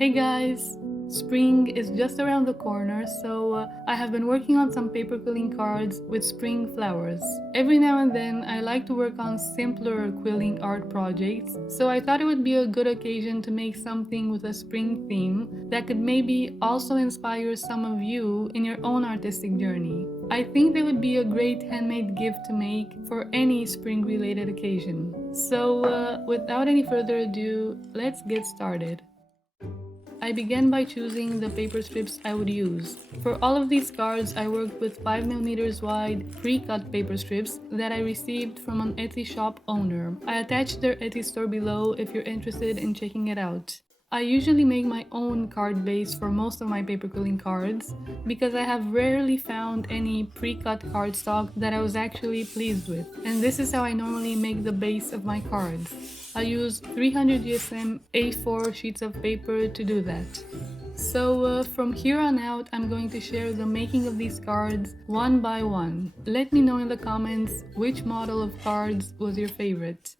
Hey guys! Spring is just around the corner, so I have been working on some paper quilling cards with spring flowers. Every now and then I like to work on simpler quilling art projects, so I thought it would be a good occasion to make something with a spring theme that could maybe also inspire some of you in your own artistic journey. I think they would be a great handmade gift to make for any spring related occasion. So without any further ado, let's get started. I began by choosing the paper strips I would use. For all of these cards, I worked with 5mm wide pre-cut paper strips that I received from an Etsy shop owner. I attached their Etsy store below if you're interested in checking it out. I usually make my own card base for most of my paper quilling cards because I have rarely found any pre-cut cardstock that I was actually pleased with, and this is how I normally make the base of my cards. I use 300 GSM A4 sheets of paper to do that. So from here on out, I'm going to share the making of these cards one by one. Let me know in the comments which model of cards was your favorite.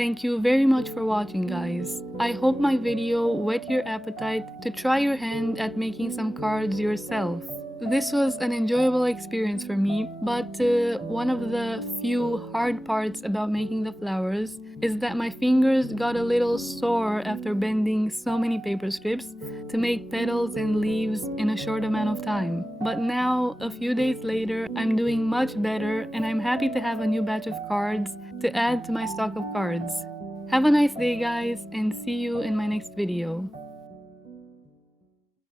Thank you very much for watching, guys. I hope my video whet your appetite to try your hand at making some cards yourself. This was an enjoyable experience for me, but one of the few hard parts about making the flowers is that my fingers got a little sore after bending so many paper strips to make petals and leaves in a short amount of time. But now, a few days later, I'm doing much better and I'm happy to have a new batch of cards to add to my stock of cards. Have a nice day, guys, and see you in my next video.